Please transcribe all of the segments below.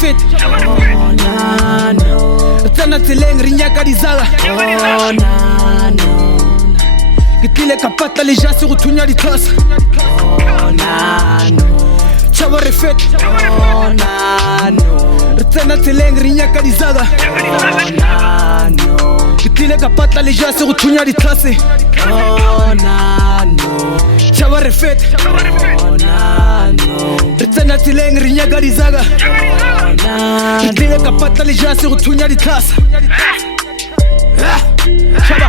refit oh na no tsena tseleng re nyaka dizaga oh na no ke tlile ka patla le jase go thunya ditlosa oh na no chabo refit oh na no tsena tseleng re nyaka dizaga oh na no ke tlile ka patla le jase go thunya ditlosa oh na no chabo refit oh na no tsena tseleng re nyaka dizaga oh na ke tlile ka patla le jase go thunya ditlosa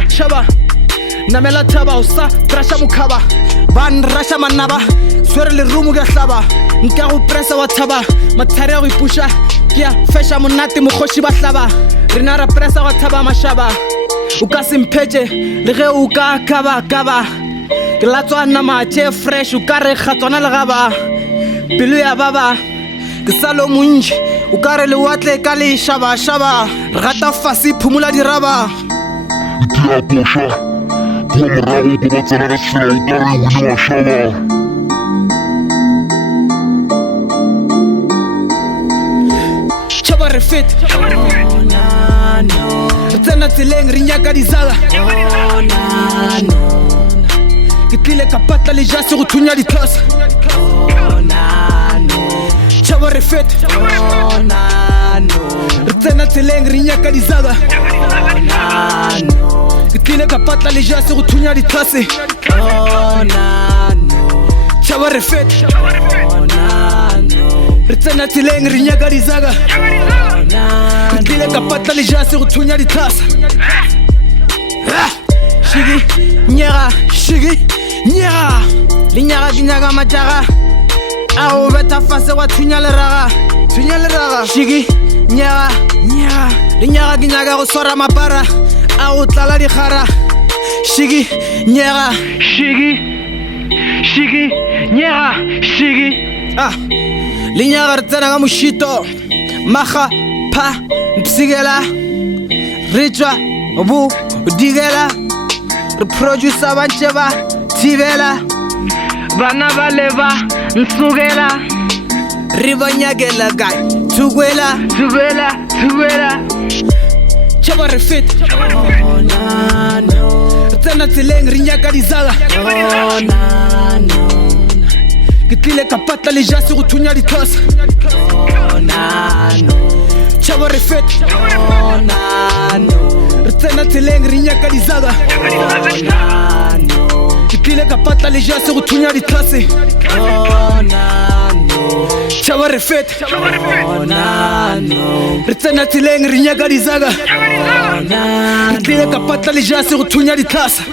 chaba namela thaba usa pressure mukhaba ban rasha manaba swere le rumu ga hlaba nka go pressa wa thaba mathare go ipusha ke a fesha monate mogoshi ba hlaba rena ra pressa wa thaba mashaba o ka simpheje le ge o ka kaba ke latswa nama che fresh o ka re khatswana le gaba pelo ya baba ke salo munji o ka re le watle ka le shaba rata fasi phumula diraba Tia posha Kwa mrago ko batsana ka sefela o ka re wile wa shaba Chaba refit oh na no tsena tseleng re nyaka dizaga oh na no ke tlile ka patla le jase go thunya ditlosa oh na no chaba refit oh na no tsena tseleng re nyaka dizaga oh na no ke tlile ka patla le jase go thunya ditlosa oh na no chaba refit oh na no tsena tseleng re nyaka dizaga oh na ke tlile ka patla le jase go thunya ditlosa shigi nyega le nyaga ke nyaka majaga a o beta fase wa thunya leraga shigi nyega le nyaga ke nyaka go swara mapara a o tlala digara shigi nyega le nyaga re tsena ka moshito maga pha mpsigela re tswa bu digela re producer ba ntse ba thibela bana ba leba nsugela re ba nyakela kae thugwela chaba refit oh na no tsena tseleng re nyaka dizaga oh na no ke tlile ka patla le jase go thunya ditlosa oh na no chaba refit oh na no tsena tseleng re nyaka dizaga oh na no ke tlile ka patla le jase go thunya ditlosa oh na no chaba refit oh na no tsena tseleng re nyaka dizaga oh na ke tlile ka patla le jase go thunya ditlosa